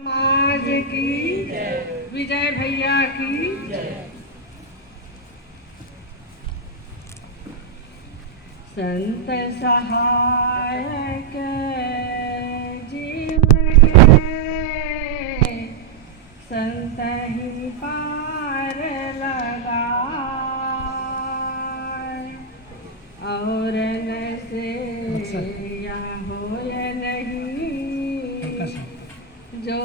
समाज की विजय भैया की संत सहायक जीवन के संत ही पार लगाए और न से या हो नहीं जो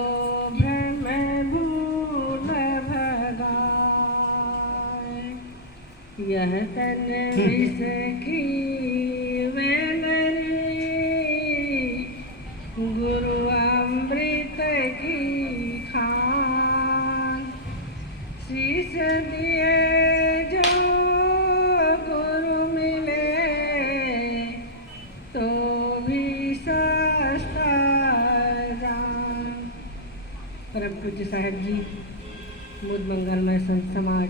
भ्रम भूल भगाए यह तन विष की वेलरी गुरु अमृत की खान शीश दिए जो गुरु मिले तो भी सस्ता जान। परम पूज्य साहेब जी, मुद मंगलमय संत समाज,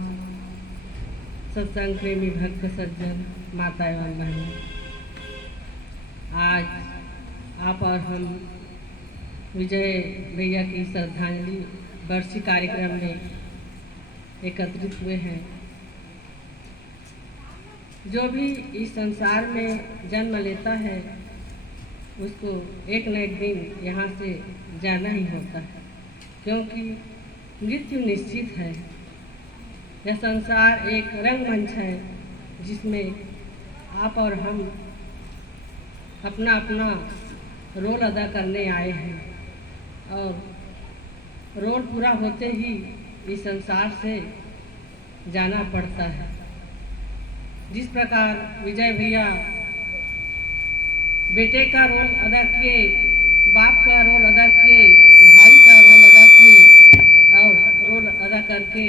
सत्संग प्रेमी भक्त सज्जन, माता एवं बहनों, आज आप और हम विजय भैया की श्रद्धांजलि वर्षी कार्यक्रम में एकत्रित हुए हैं। जो भी इस संसार में जन्म लेता है उसको एक न एक दिन यहाँ से जाना ही होता है, क्योंकि मृत्यु निश्चित है। यह संसार एक रंगमंच है जिसमें आप और हम अपना अपना रोल अदा करने आए हैं और रोल पूरा होते ही इस संसार से जाना पड़ता है। जिस प्रकार विजय भैया बेटे का रोल अदा किए, बाप का रोल अदा किए, भाई का रोल अदा किए और रोल अदा करके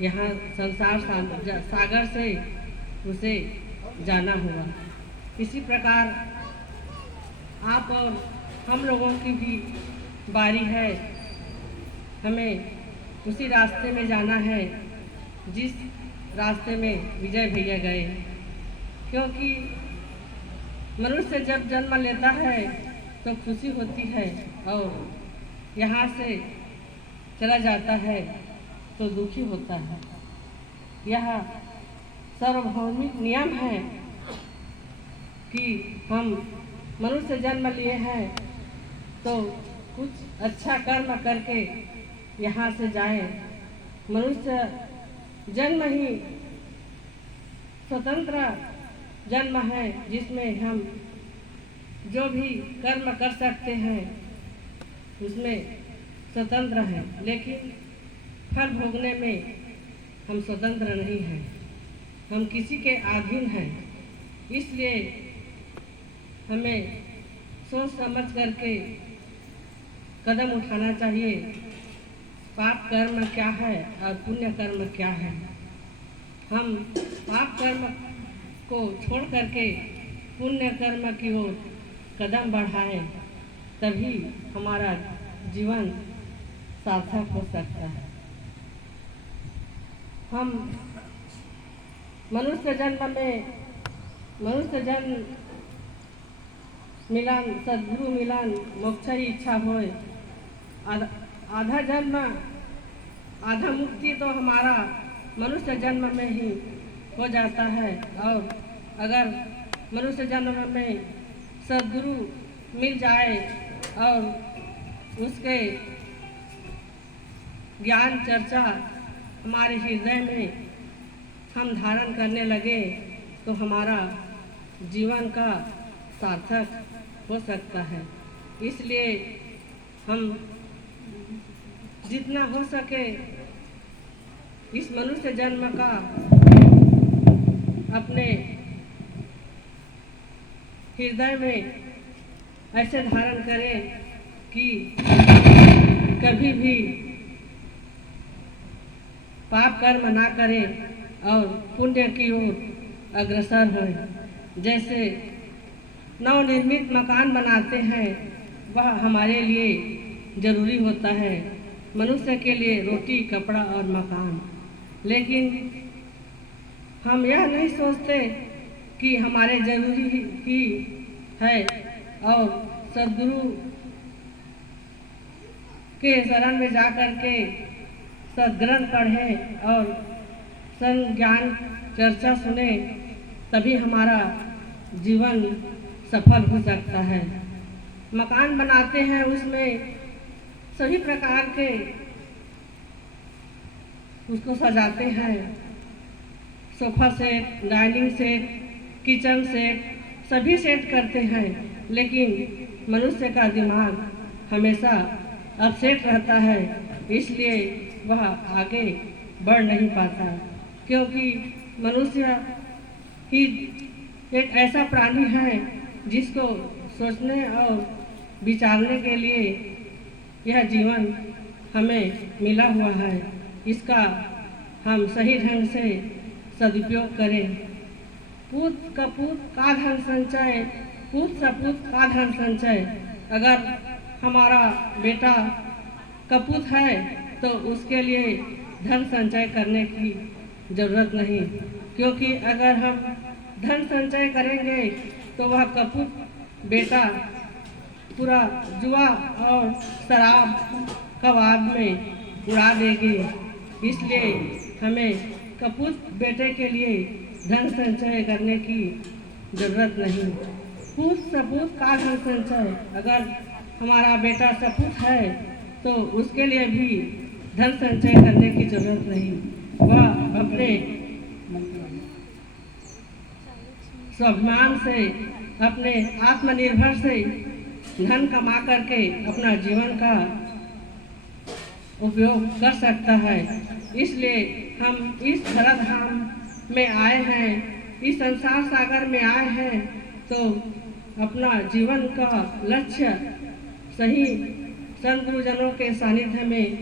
यहाँ संसार सागर से उसे जाना हुआ, इसी प्रकार आप और हम लोगों की भी बारी है। हमें उसी रास्ते में जाना है जिस रास्ते में विजय भैया गए, क्योंकि मनुष्य जब जन्म लेता है तो खुशी होती है और यहाँ से चला जाता है तो दुखी होता है। यह सार्वभौमिक नियम है कि हम मनुष्य जन्म लिए हैं तो कुछ अच्छा कर्म करके यहाँ से जाएं। मनुष्य जन्म ही स्वतंत्र जन्म है जिसमें हम जो भी कर्म कर सकते हैं उसमें स्वतंत्र हैं, लेकिन फल भोगने में हम स्वतंत्र नहीं हैं, हम किसी के अधीन हैं। इसलिए हमें सोच समझ करके कदम उठाना चाहिए। पाप कर्म क्या है और पुण्य कर्म क्या है। हम पाप कर्म को छोड़ करके पुण्य कर्म की ओर कदम बढ़ाएं, तभी हमारा जीवन सार्थक हो सकता है। हम मनुष्य जन्म मिलन सद्गुरु मिलन मोक्ष ही इच्छा होए। आधा जन्म आधा मुक्ति तो हमारा मनुष्य जन्म में ही हो जाता है, और अगर मनुष्य जन्म में सद्गुरु मिल जाए और उसके ज्ञान चर्चा हमारे हृदय में हम धारण करने लगे तो हमारा जीवन का सार्थक हो सकता है। इसलिए हम जितना हो सके इस मनुष्य जन्म का अपने हृदय में ऐसे धारण करें कि कभी भी पाप कर्म ना करें और पुण्य की ओर अग्रसर हों। जैसे नवनिर्मित मकान बनाते हैं वह हमारे लिए जरूरी होता है, मनुष्य के लिए रोटी कपड़ा और मकान, लेकिन हम यह नहीं सोचते कि हमारे जरूरी ही है और सद्गुरु के शरण में जाकर के सद्ग्रंथ पढ़ें और ज्ञान चर्चा सुने, तभी हमारा जीवन सफल हो सकता है। मकान बनाते हैं, उसमें सभी प्रकार के उसको सजाते हैं, sofa set, dining set, kitchen set, सभी सेट करते हैं, लेकिन मनुष्य का दिमाग हमेशा अपसेट रहता है, इसलिए वह आगे बढ़ नहीं पाता, क्योंकि मनुष्य ही एक ऐसा प्राणी है जिसको सोचने और विचारने के लिए यह जीवन हमें मिला हुआ है। इसका हम सही ढंग से सदुपयोग करें। पूत कपूत का धन संचय, पूत सपूत का धन संचय। अगर हमारा बेटा कपूत है तो उसके लिए धन संचय करने की जरूरत नहीं, क्योंकि अगर हम धन संचय करेंगे तो वह कपूत बेटा पूरा जुआ और शराब कबाब में उड़ा देंगे। इसलिए हमें कपूत बेटे के लिए धन संचय करने की जरूरत नहीं। पूत सपूत का धन संचय। अगर हमारा बेटा सपूत है तो उसके लिए भी धन संचय करने की जरूरत नहीं। वह अपने स्वाभिमान से, अपने आत्मनिर्भर से धन कमा करके अपना जीवन का उपयोग कर सकता है। इसलिए हम इस धराधाम में आए हैं, इस संसार सागर में आए हैं, तो अपना जीवन का लक्ष्य सही संत गुरुजनों के सानिध्य में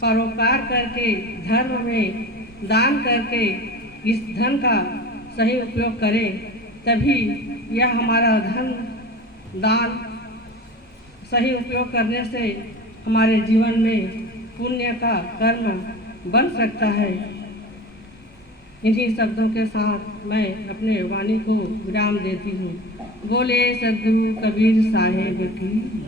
परोपकार करके, धर्म में दान करके इस धन का सही उपयोग करें, तभी यह हमारा धन दान सही उपयोग करने से हमारे जीवन में पुण्य का कर्म बन सकता है। इन्हीं शब्दों के साथ मैं अपने वाणी को विराम देती हूँ। बोले सद्गुरु कबीर साहेब की।